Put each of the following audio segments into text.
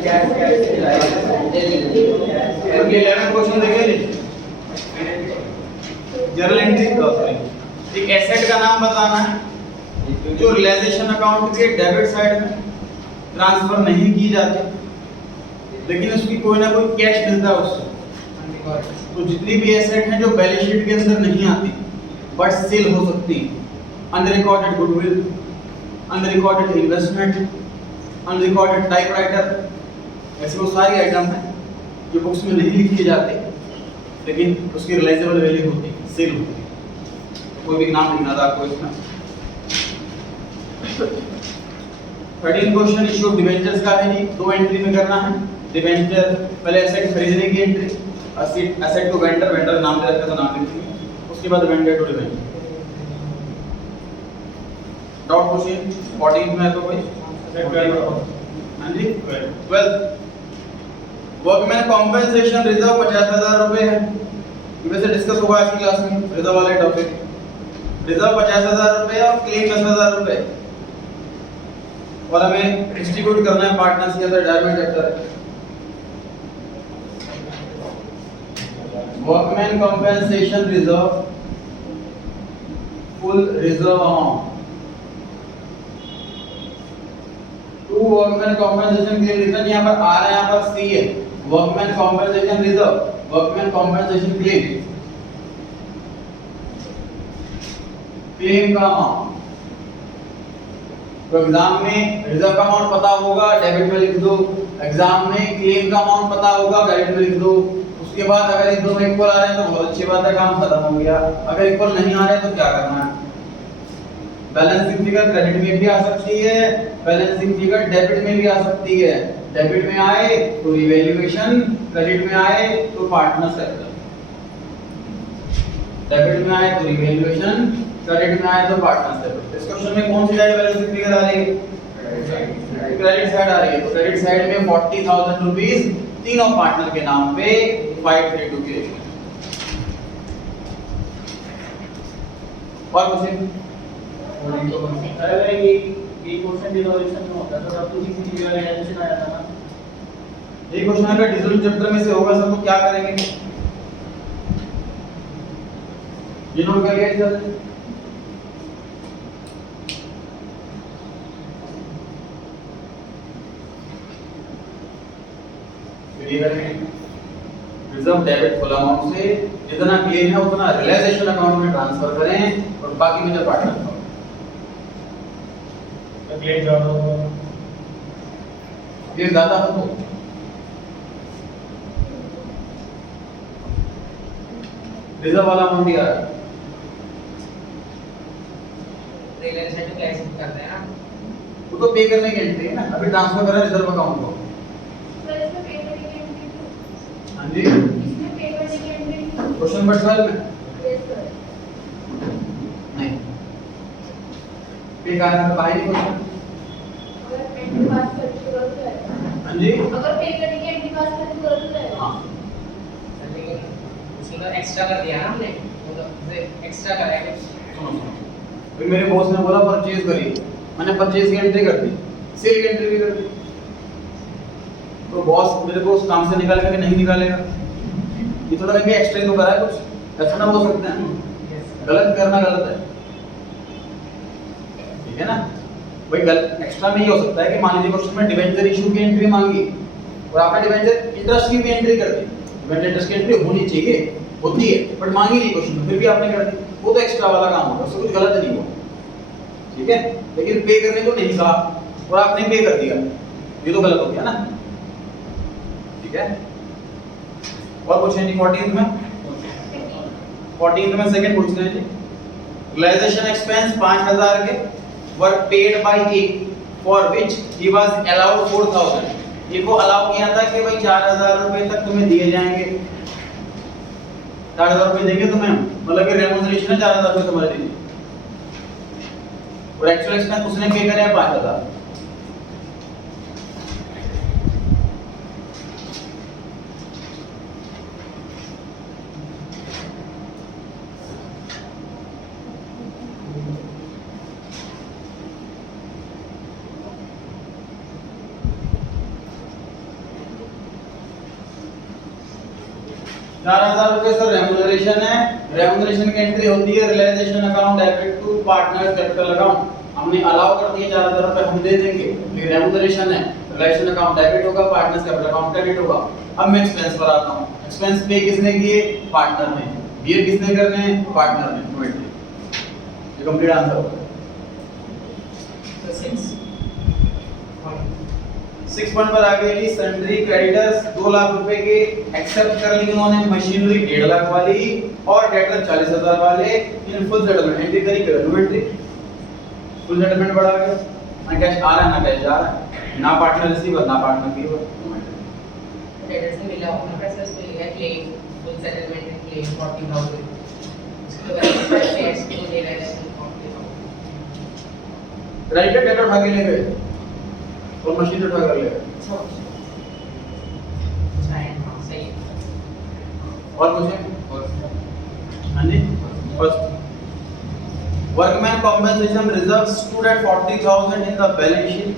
11 question देखिए, journal entry sorry, एक asset का नाम बताना है जो रियलाइजेशन अकाउंट के डेबिट साइड में ट्रांसफर नहीं की जाती, लेकिन उसकी कोई ना कोई कैश मिलता है उससे। तो जितनी भी एसेट हैं जो बैलेंस शीट के अंदर नहीं आती बट सेल हो सकती, unrecorded goodwill, unrecorded investment, unrecorded typewriter, ऐसी वो सारी आइटम हैं जो बुक्स में नहीं लिखी जाती लेकिन उसकी रियलाइजेबल वैल्यू होती है, सेल होती है। कोई भी नाम लिखना था आपको इसमें। 13 क्वेश्चन इशू ऑफ डिबेंचर्स का है जी, 2 एंट्री में करना है। डिबेंचर पहले एसेट खरीदने की entry, asset to vendor, vendor नाम दे रखा तो नाम लिखेंगे, उसके बाद vendor to debenture. Doubt question 14 में है तो कोई? हां जी 12 वर्कमैन कॉम्पेंसेशन रिजर्व 50,000 रुपए है, इनमें से डिस्कस होगा आज की क्लास में रिजर्व वाले टॉपिक। रिजर्व 50,000 रुपए और क्लेम 10,000 रुपए, और हमें डिस्ट्रीब्यूट करना है पार्टनर्स के अंदर diamond chapter. Workman compensation reserve, full reserve amount to workman compensation के रीजन यहाँ पर आ रहा है, यहाँ पर सी है, workman compensation reserve, workman compensation claim, claim का अमाउंट। तो एग्जाम में रिजर्व का अमाउंट पता होगा, डेबिट में लिख दो, एग्जाम में क्लेम का अमाउंट पता होगा, क्रेडिट में लिख दो। उसके बाद अगर ये दोनों इक्वल आ रहे हैं तो बहुत अच्छी बात है, काम खत्म हो गया। अगर इक्वल नहीं आ रहे तो क्या करना है? बैलेंसिंग फिगर क्रेडिट में भी आ सकती है, बैलेंसिंग फिगर डेबिट में भी आ सकती है। डेबिट में आए तो रिवैल्यूएशन, क्रेडिट में आए तो पार्टनर सेटल। डेबिट में आए तो रिवैल्यूएशन, क्रेडिट में आए तो पार्टनर सेटल। इस क्वेश्चन में कौन सी साइड बैलेंसिंग फिगर आ रही है? क्रेडिट साइड आ रही है। तो क्रेडिट साइड में 40,000 रुपीस तीनों पार्टनर के नाम पे 532 के। और क्वेश्चन अरे ये क्वेश्चन डिसोल्यूशन में होता है तो अब तो किसी चीज का रिलेशन आया था ना। ये क्वेश्चन अगर डिसोल्यूशन चैप्टर में से होगा सर तो क्या करेंगे? ये नोट कर लिया सर। ये करेंगे रिजर्व डेबिट फुल अमाउंट से जितना क्लेम है उतना रियलाइजेशन अकाउंट में ट्रांसफर करें और बाकी में जो पार्टनर क्लेम ज्यादा हो, ये ज्यादा हो तो रिजर्व वाला अमाउंट दिया है, रियलाइजेशन तो कैसे करते हैं ना, वो तो पे करने की एंट्री है ना, अभी ट्रांसफर कर रहा है रिजर्व अकाउंट को। सर इसमें पे करने की एंट्री, हाँ जी इसमें पे करने की एंट्री क्वेश्चन नंबर 12 में यस सर। नहीं पे का है बाहरी क्वेश्चन। अगर एंट्री पास करने की जरूरत है, हाँ जी अगर पे करने की एंट्री पास करने की जरूरत है, हाँ लेकिन उसमें तो एक्स्ट्रा कर दिया ना हमने, मतलब एक्स्ट्रा करा है। सुनो सुनो, फिर मेरे बॉस ने बोला परचेज करिए, मैंने परचेज की एंट्री कर दी, सेल की एंट्री भी कर दी। तो बॉस मेरे को उस काम से निकालेगा कि नहीं निकालेगा? ये थोड़ा कहीं एक्स्ट्रा तो करा है कुछ, ऐसा ना हो सकता है, गलत करना गलत है, ठीक है ना भाई। गलत एक्स्ट्रा में ये हो सकता है कि मान लीजिए क्वेश्चन में डिबेंचर इशू की एंट्री मांगी और आपने डिबेंचर इंटरेस्ट की भी एंट्री कर दी। डिबेंचर इंटरेस्ट की एंट्री होनी चाहिए, होती है, बट मांगी नहीं क्वेश्चन में, फिर भी आपने कर दी, वो तो एक्स्ट्रा वाला काम होगा, उससे कुछ गलत नहीं हुआ, ठीक है। लेकिन पे करने को नहीं कहा और आपने पे कर दिया, ये तो गलत हो गया ना, ठीक है। और क्वेश्चन नहीं 14th में, 14th में सेकंड पूछ रहे हैं जी, रियलाइजेशन एक्सपेंस 5,000 के वर paid by A for which he was allowed 4,000। ये को अलाउ किया था कि भाई 4,000 रुपए तक तुम्हें दिए जाएंगे, 4,000 रुपए देंगे तुम्हें, मतलब कि रेम्यूनरेशन है 4,000 रुपए समझ लीजिए, और एक्चुअल एक्सपेंस उसने पे करे हैं 5,000। 4000 रुपए सर रेम्युनरेशन है। रेम्युनरेशन की एंट्री होती है realisation account debit to partners capital account. हमने अलाउ कर दिए 4000 रुपए हम दे देंगे, ये रेम्युनरेशन है। रियलाइजेशन अकाउंट डेबिट होगा, पार्टनर्स कैपिटल अकाउंट क्रेडिट होगा। अब मैं एक्सपेंस पर आता हूं। एक्सपेंस पे किसने किए? पार्टनर ने। बियर किसने करने हैं? पार्टनर ने। इन्वेंटरी ये कंप्लीट आंसर होगा। तो 6 6 पॉइंट पर आ गई जी सन्ड्री क्रेडिटर्स 2 लाख रुपए के एक्सेप्ट कर ली उन्होंने, मशीनरी 1.5 लाख वाली और डेटर 40,000 वाले। इन फुल सेटलमेंट एंट्री करी कर इन्वेंटरी फुल सेटलमेंट बढ़ा गया। ना कैश आ रहा है ना कैश जा रहा है, ना पार्टनर रिसीवर ना पार्टनर गिवर। डेटर से मिला हुआ पैसा इसको लिया claim full settlement and claim 40,000 उसके बाद कैश को ले रहा है 40,000 क्रेडिटर डेटर उठा के ले गए और मशीन उठा कर ले गए। सही है। और कुछ हाँ जी first workman compensation reserve stood at 40,000 in the balance sheet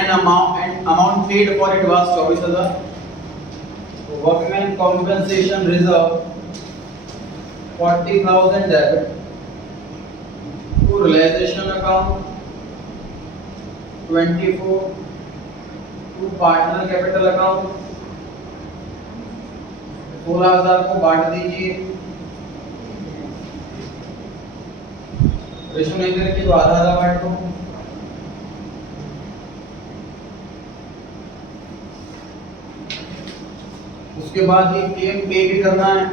and amount paid for it was 24,000. So workman compensation reserve 40,000 debit to realization account 24 to partner capital account 16,000 को बांट दीजिए। रेशो नहीं दे रखी तो आधा आधा बांट दो। उसके बाद ये क्लेम पे भी करना है।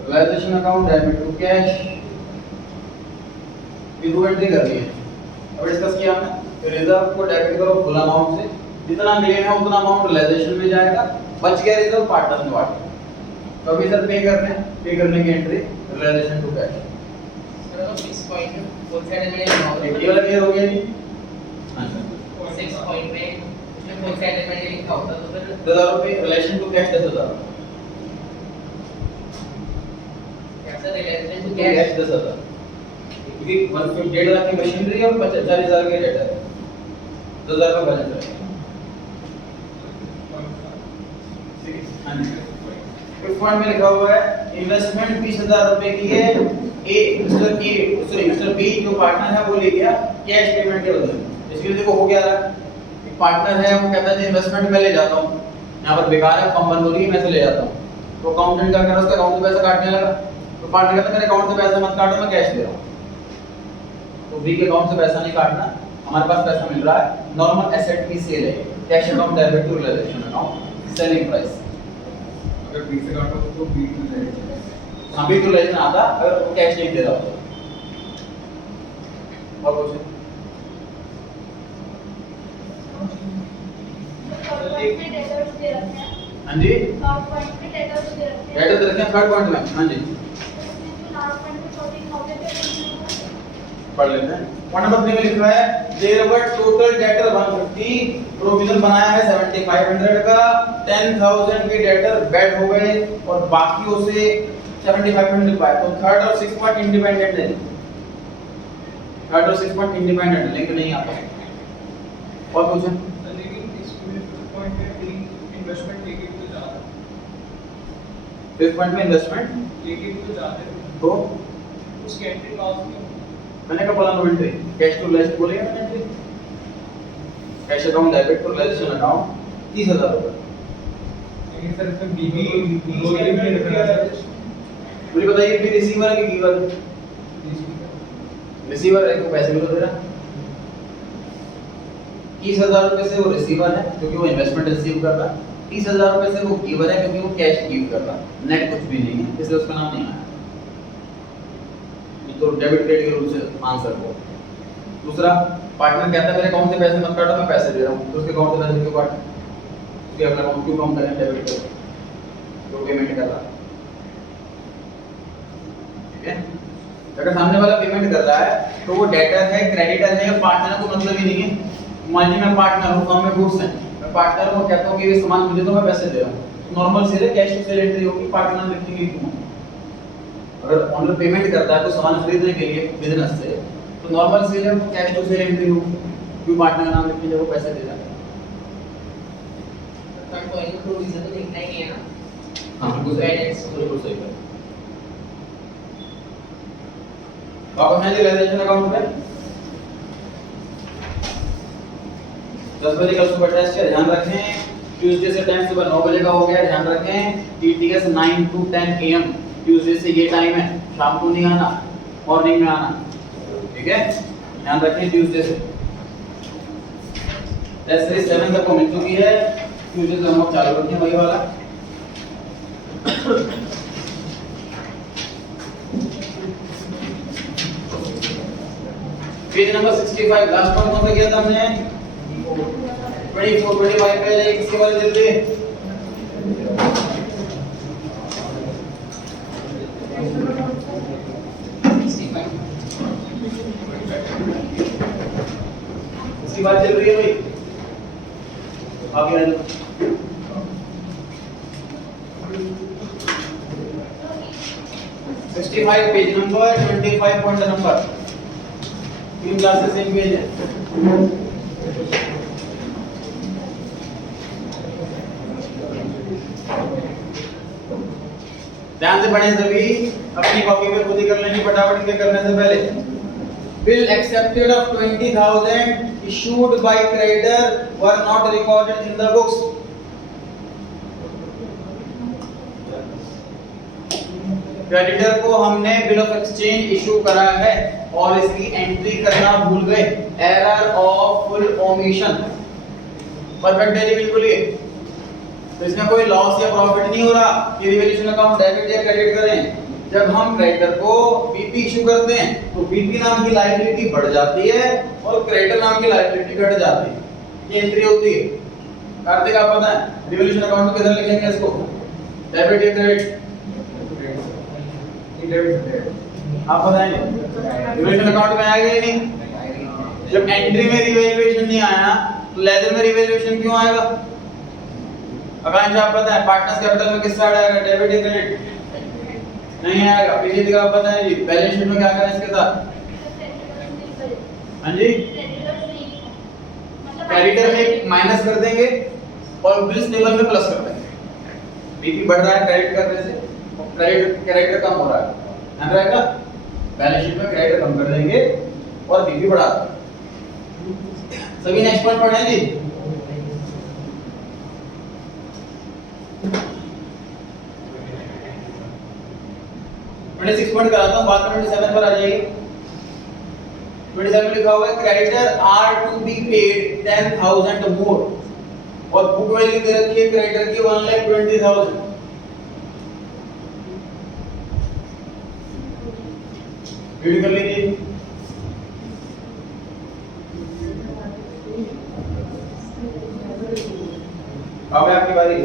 Realisation account debit to cash ये दो एंट्री करनी है। अब डिस्कस किया हमने रिजर्व को डेबिट करो फुल अमाउंट से, जितना मिले है उतना अमाउंट रियलाइजेशन में जाएगा, बच गया रिजर्व पार्टनर में बांट। तो अभी सर पे करने हैं, पे करने की entry realisation to cash. Sir अब 6 पॉइंट फुल सेटलमेंट ये वाला क्लियर हो गया जी? हां सर 6 पॉइंट में उसमें फुल सेटलमेंट लिखा होता तो फिर 10,000 रुपए रिलेशन टू कैश 10,000 कैसा रिलेशन टू कैश कैश 10,000 क्योंकि 1.5 लाख की मशीनरी और 40,000 के डेटा है, 10,000 का बैलेंस रहेगा। ठीक है हां जी। इस पॉइंट में लिखा हुआ है इन्वेस्टमेंट 20,000 रुपए की है। मिस्टर बी जो पार्टनर है वो ले गया कैश पेमेंट के बदले में। इसके लिए देखो हो गया रहा एक पार्टनर है वो कहता है इन्वेस्टमेंट मैं ले जाता हूं, यहां पर बेकार है फॉर्म बंद हो रही है मैं से ले जाता हूं। तो अकाउंटेंट क्या कर रहा है उसका अकाउंट से पैसा काटने लगा। तो पार्टनर कहता है मेरे अकाउंट से पैसा मत काटो मैं कैश दे रहा हूं। तो बी के अकाउंट से पैसा नहीं काटना, हमारे पास पैसा मिल रहा है, नॉर्मल एसेट की सेल है, cash account debit to realisation account selling price. अगर बी से काटो तो बी टू जाएगा। हाँ बी टू रियलाइजेशन आता अगर वो कैश नहीं दे रहा हो। और कुछ डेटर्स दे रखे हैं। हाँ जी थर्ड पॉइंट पे डेटर्स दे रखे हैं। डेटा रखें थर्ड पॉइंट में। हाँ जी उसमें जो लास्ट पॉइंट पे 14,000 है पढ़ लेते हैं। पॉइंट नंबर 3 में लिखा है there were total debtor 150, provision बनाया है 7500 का, 10,000 के डेटर बेड हो गए और बाकियों से 7500 पाए। तो थर्ड और 6 पॉइंट इंडिपेंडेंट है, थर्ड और 6 पॉइंट इंडिपेंडेंट लिंक नहीं आता। और कुछ लेकिन इसमें फिफ्थ पॉइंट में भी इन्वेस्टमेंट लेके भी तो जाता है। 5th पॉइंट में इन्वेस्टमेंट लेके भी तो जाते हैं तो उसकी एंट्री लॉस में मैंने कहा बोला एंट्री कैश टू रियलाइजेशन बोलेगा मैंने entry cash account debit to realisation account 30,000 रुपए। लेकिन सर इसमें बीबी दो लिंक नहीं रखना है। मुझे बताइए भी रिसीवर है कि गिवर? रिसीवर है को पैसे भी तो दे रहा। 30,000 रुपए से वो रिसीवर है क्योंकि वो इन्वेस्टमेंट रिसीव कर रहा है, 30,000 रुपए से वो गिवर है क्योंकि वो कैश गिव कर रहा है। नेट कुछ भी नहीं है इसलिए उसका नाम नहीं आया। तो डेबिट क्रेडिट के रूल से आंसर हो। दूसरा पार्टनर कहता है मेरे अकाउंट से पैसे मत काटो मैं पैसे दे रहा हूं, तो उसके अकाउंट से पैसे क्यों काट, उसके अपना अकाउंट क्यों कम करें डेबिट करो जो पेमेंट कर रहा है। ठीक है अगर सामने वाला पेमेंट कर रहा है तो वो डेटर है क्रेडिटर है, पार्टनर को मतलब ही नहीं है। मान लीजिए मैं पार्टनर हूं फर्म में गुड्स है, मैं पार्टनर हूं कहता हूं कि ये सामान मुझे दो मैं पैसे दे रहा हूं, नॉर्मल सेल है कैश टू सेल एंट्री होगी, पार्टनर लिखेंगे क्यों। अगर ऑनर पेमेंट करता है तो सामान खरीदने के लिए बिजनेस से तो नॉर्मल सेल है कैश टू सेल एंट्री होगी, क्यों पार्टनर का नाम लिखेंगे वो पैसे दे रहा है। बट कोई नहीं, प्रोविजन तो देखना ही नहीं है ना। हाँ बिल्कुल सही, बिल्कुल सही बात। अब हमें रियलाइजेशन अकाउंट में 10 बजे का सुबह टेस्ट है, ध्यान रखें। ट्यूसडे से टाइम सुबह 9 बजे का हो गया, ध्यान रखें। टीटीएस 9 to 10 AM ट्यूसडे से ये टाइम है, शाम को नहीं आना, मॉर्निंग में आना, ठीक है? ध्यान रखें ट्यूसडे से। टेस्ट सीरीज 7 तक को मिल चुकी है, ट्यूसडे से हम चालू रखें वही वाला। पेज नंबर 65 लास्ट वन कौन सा किया था हमने? 24 25 पहले किसके वाले जल्दी? इसकी बात चल रही है भाई, आगे आ जाओ। Page number 25 point number 3 classes same page है। ध्यान से पढ़ें सभी, अपनी कॉपी पे खुद ही कर लेंगे फटाफट इनके करने से पहले। Bill accepted of 20,000 issued by creditor were not recorded in the books. Creditor को हमने बिल ऑफ एक्सचेंज इशू करा है और इसकी एंट्री करना भूल गए, error of full omission. Perfect है जी, बिल्कुल ही। तो इसमें कोई लॉस या प्रॉफिट नहीं हो रहा कि रिवैल्यूएशन अकाउंट डेबिट या क्रेडिट करें। जब हम क्रेडिटर को बीपी इशू करते हैं तो बीपी नाम की लायबिलिटी बढ़ जाती है और क्रेडिटर नाम की लायबिलिटी घट जाती है, ये एंट्री होती है। कार्तिक आप पता है रिवैल्यूएशन अकाउंट में किधर लिखेंगे इसको? डेबिट या क्रेडिट? आप बताएंगे रिवैल्यूएशन अकाउंट में आएगा ही नहीं। जब एंट्री में रिवैल्यूएशन नहीं आया तो लेजर में रिवैल्यूएशन क्यों आएगा? आकांक्ष आप पता है पार्टनर्स कैपिटल में किसका आएगा, डेबिट या क्रेडिट? नहीं आएगा। पीछे दिखा आप पता है जी बैलेंस शीट में क्या करें इसके साथ? हाँ जी, क्रेडिटर में माइनस कर देंगे और बिल्स टेबल में प्लस कर देंगे। बीपी बढ़ रहा है क्रेडिट करने से, क्रेडिटर कम हो रहा है, ध्यान रहेगा। बैलेंस शीट में क्रेडिटर कम कर देंगे और बीपी बढ़ा देंगे। सभी नेक्स्ट पॉइंट पढ़े जी। 26 पॉइंट कराता हूं, बाद में 27 पर आ जाइए। 27 में लिखा हुआ है creditor are to be paid 10,000 more और बुक वैल्यू दे रखी है क्रेडिटर की 1,20,000। रीड कर लीजिए। अब है आपकी बारी।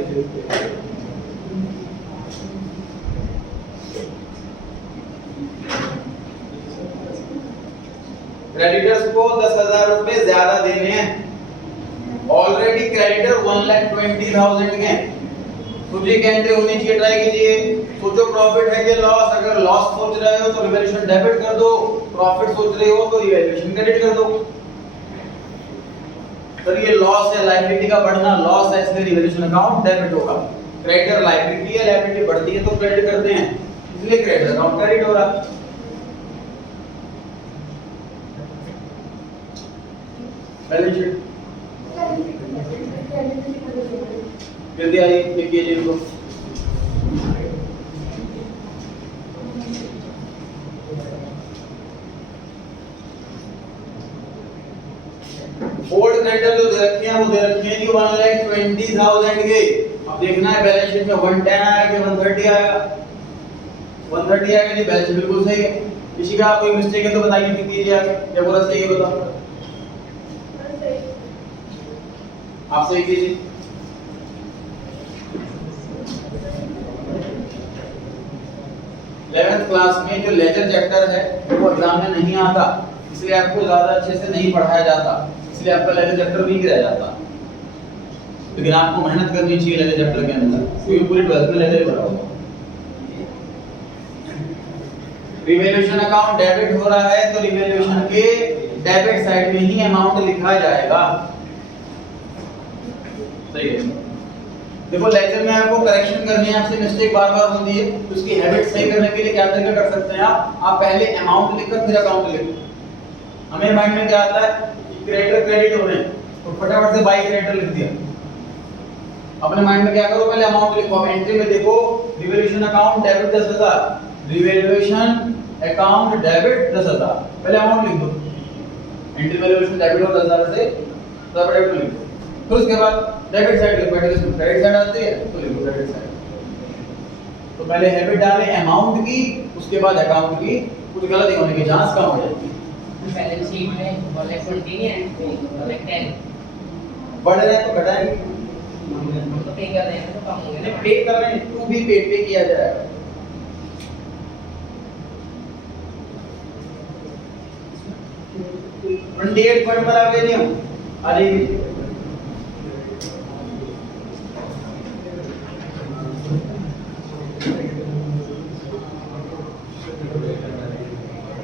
क्रेडिटर्स को 10,000 रुपए ज्यादा देने हैं। ऑलरेडी क्रेडिटर 1,20,000 के हैं। सूची की एंट्री होनी चाहिए, ट्राई कीजिए। सोचो प्रॉफिट है कि लॉस। अगर लॉस सोच रहे हो तो रिवैल्यूएशन डेबिट कर दो, प्रॉफिट सोच रहे हो तो रिवैल्यूएशन क्रेडिट कर दो। सर ये लॉस है, लायबिलिटी का बढ़ना लॉस है, इसलिए रिवैल्यूएशन अकाउंट डेबिट होगा। क्रेडिटर लायबिलिटी है, लायबिलिटी बढ़ती है तो क्रेडिट करते हैं, इसलिए क्रेडिट अकाउंट क्रेडिट हो रहा है। बैलेंस शीट जल्दी आइए, लिखिए जी इनको। ओल्ड क्रेडिटर जो दे रखे हैं वो दे रखे हैं जी 1,20,000 के। अब देखना है बैलेंस शीट में 110 आया कि 130 आएगा। 130 आएगा जी, बैलेंस शीट बिल्कुल सही है। किसी का कोई मिस्टेक है तो बताइए, ठीक कीजिए आगे। क्या बोला सही है बताओ, आप सही कीजिए। क्लास में जो लेजर चैप्टर है वो एग्जाम में नहीं आता, इसलिए आपको ज्यादा अच्छे से नहीं पढ़ाया जाता, इसलिए आपका लेजर चैप्टर वीक रह जाता। लेकिन आपको मेहनत करनी चाहिए लेजर चैप्टर के अंदर, क्योंकि पूरी 12th में लेजर ही पढ़ा होगा। रिवैल्यूएशन अकाउंट डेबिट हो रहा है तो रिवैल्यूएशन के डेबिट साइड में ही अमाउंट लिखा जाएगा, सही है। देखो लेक्चर में आपको करेक्शन करनी है, आपसे मिस्टेक बार-बार होती है, तो उसकी हैबिट सही करने के लिए क्या तरीका कर सकते हैं आप पहले अमाउंट लिखकर फिर अकाउंट लिखो। हमें माइंड में क्या आता है कि क्रेडिटर क्रेडिट हो रहे हैं, तो फटाफट से बाय क्रेडिटर लिख दिया। अपने माइंड में क्या करो, पहले अमाउंट लिखो। एंट्री में देखो revaluation account debit 10,000, revaluation account debit 10,000, पहले अमाउंट लिख दो। एंट्री में रिवैल्यूएशन डेबिट हो 10,000 से, तो डेबिट लिख दो। फिर उसके बाद डेबिट साइड लिखो, क्रेडिट साइड आती है तो लिखो क्रेडिट साइड। तो पहले हैबिट डालें अमाउंट की, उसके बाद अकाउंट की, कुछ गलती होने की चांस कम हो जाती है। बैलेंस शीट में कॉलेक्ट 20 है, कॉलेक्ट 10 बढ़ रहे हैं तो घटाएंगे, हम तो पे कर रहे हैं तो कम होंगे ना। पे कर रहे हैं टू भी पे किया जाएगा। $28 पॉइंट पर आ गए नहीं हम, अरे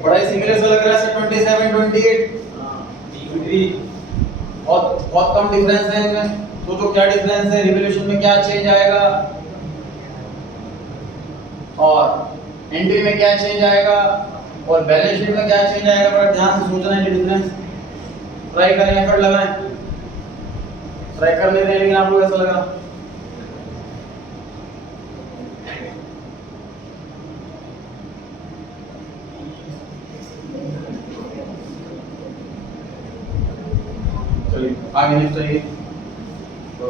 बड़ा ही सिमिलर सा लग रहा है 27 28 बहुत कम डिफरेंस है इनमें। तो क्या डिफरेंस है, रिवैल्यूएशन में क्या चेंज आएगा और एंट्री में क्या चेंज आएगा और बैलेंस शीट में क्या चेंज आएगा, बड़ा ध्यान से सोचना है डिफरेंस। ट्राई करें, एफर्ट लगाएं, ट्राई कर ले रहे हैं लेकिन आप लोग ऐसा लगा चलिए आगे नेक्स्ट आइए। तो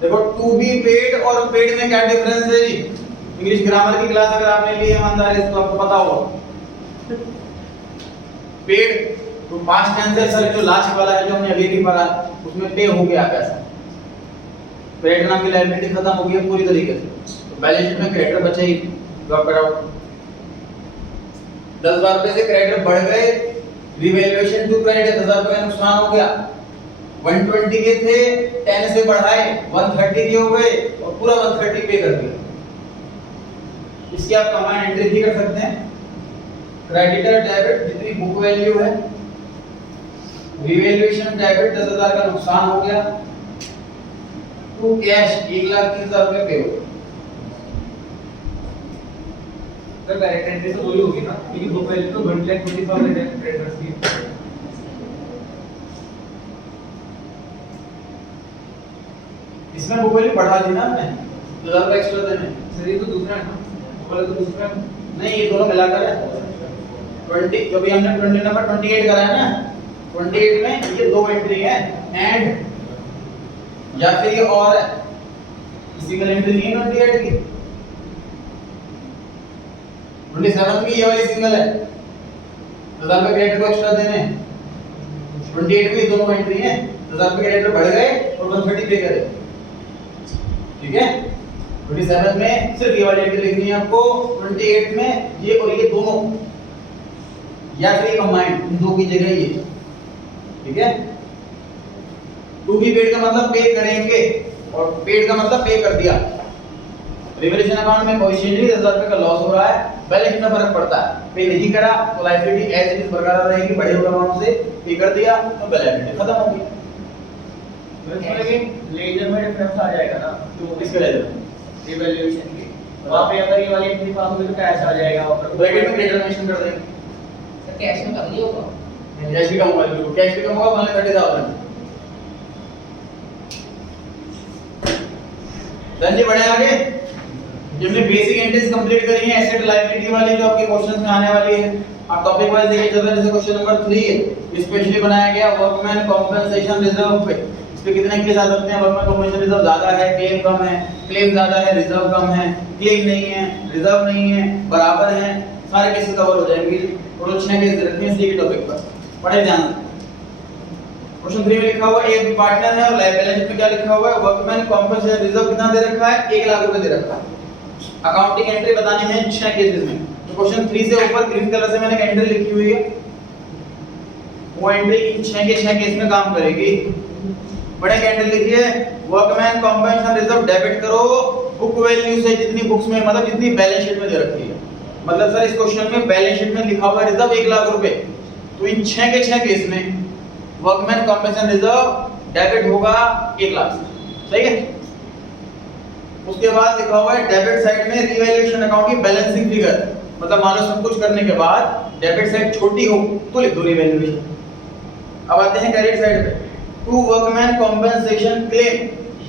देखो टू बी पेड और पेड में क्या डिफरेंस है जी। इंग्लिश ग्रामर की क्लास अगर आपने ली है ईमानदारी से तो आपको पता होगा। पेड तो पास्ट टेंस है सर, जो लास्ट वाला है जो हमने अभी भी पढ़ा उसमें पे हो गया कैसा, क्रेडिटर नाम की लायबिलिटी खत्म हो गई पूरी तरीके से। तो बैलेंस शीट में क्रेडिटर बचे ही, ड्रॉप कर आउट। 10,000 रुपए से क्रेडिटर बढ़ गए, रिवैल्यूएशन टू क्रेडिट 10,000 रुपए का नुकसान हो गया। 120 के थे 10 से बढ़ाए 130 के हो गए और पूरा 130 पे कर दिया। इसकी आप कमांड एंट्री भी कर सकते हैं। क्रेडिटर डेबिट जितनी बुक वैल्यू है, रिवैल्यूएशन डेबिट 10,000 का नुकसान हो गया, टू कैश 1,30,000 रुपए पे हो। सर डायरेक्ट एंट्री तो वही होगी ना, क्योंकि बुक वैल्यू तो 1,25,000 है क्रेडिटर्स की। इसमें बुक वैल्यू बढ़ा दी ना हमने, 2,000 रुपए एक्स्ट्रा देने। सर ये तो दूसरा है ना, बुक वैल्यू तो दूसरा है। नहीं ये दोनों मिलाकर है 20, जो भी हमने 20 नंबर 28 कराया ना, 28 में ये दो एंट्री है एंड या फिर ये और है, सिंगल एंट्री नहीं है 28 की। 27 की ये वाली सिंगल है, 10,000 रुपए क्रेडिटर को एक्स्ट्रा देने। 28 में दोनों एंट्री है, 10,000 रुपए क्रेडिटर बढ़ गए और 130 पे करे, ठीक है। 27 में सिर्फ ये वाली एंट्री लिखनी है आपको, 28 में ये और ये दोनों या फिर कंबाइंड इन दो की जगह ये, ठीक है। टू बी पेड का मतलब पे करेंगे और पेड का मतलब पे कर दिया। रिवैल्यूएशन अकाउंट में कोएफिशिएंट 10,000 रुपए का लॉस हो रहा है, बैलेंस शीट में फर्क पड़ता है। पे नहीं करा तो लायबिलिटी एज इट इज बरकरार रहेगी, बड़े हुए अमाउंट से पे कर दिया तो लायबिलिटी खत्म हो गई। लेकिन लेजर में डिफरेंस आ जाएगा ना, तो किसके लेजर रिवैल्यूएशन के वहां पे अगर ये वाली एंट्री पास होगी तो कैश आ जाएगा और ब्रैकेट में क्रेडिटर मेंशन कर देंगे। सर कैश में कम नहीं होगा, कैश भी कम होगा, बिल्कुल कैश भी कम होगा, मान लो 30,000। देन जी बढ़े आगे, जब हमने बेसिक एंट्रीज कंप्लीट करी है एसेट लायबिलिटी वाली जो आपके क्वेश्चंस में आने वाली है। आप टॉपिक वाइज देखिए, चल रहे जैसे क्वेश्चन नंबर 3 है, स्पेशली बनाया गया वर्कमैन कॉम्पेंसेशन रिजर्व पे। इस पे कितने केस आ सकते हैं, वर्कमैन कॉम्पेंसेशन रिजर्व ज्यादा है, क्लेम कम है, क्लेम ज्यादा है, रिजर्व कम है, क्लेम नहीं है, रिजर्व नहीं है, बराबर है, सारे केसेस कवर हो जाएंगे। और 6 केस रखने हैं इसी के टॉपिक पर, बड़े ध्यान से। क्वेश्चन 3 में लिखा हुआ है एक पार्टनर है और बैलेंस शीट में क्या लिखा हुआ है वर्कमैन कॉम्पेंसेशन रिजर्व कितना दे रखा है 1 लाख रुपए दे रखा है। अकाउंटिंग एंट्री बतानी है 6 केसेस में। तो क्वेश्चन 3 से ऊपर ग्रीन कलर से मैंने एक एंट्री लिखी हुई है, वो एंट्री इन 6 के 6 केस में काम करेगी। बड़े एंट्री लिखी है वर्कमैन कॉम्पेंसेशन रिजर्व डेबिट करो बुक वैल्यू से जितनी बुक्स में मतलब जितनी बैलेंस शीट में दे रखी है। मतलब सर इस क्वेश्चन में बैलेंस शीट में लिखा हुआ है रिजर्व 1 लाख रुपए, तो इन 6 के 6 केस में वर्कमैन कॉम्पेंसेशन रिजर्व डेबिट होगा 1 लाख से, सही है। उसके बाद लिखा हुआ है डेबिट साइड में रिवैल्यूएशन अकाउंट की बैलेंसिंग फिगर, मतलब मान लो सब कुछ करने के बाद डेबिट साइड छोटी हो तो लिख दो रिवैल्यूएशन। अब आते हैं क्रेडिट साइड पे, टू वर्कमैन कॉम्पेंसेशन क्लेम,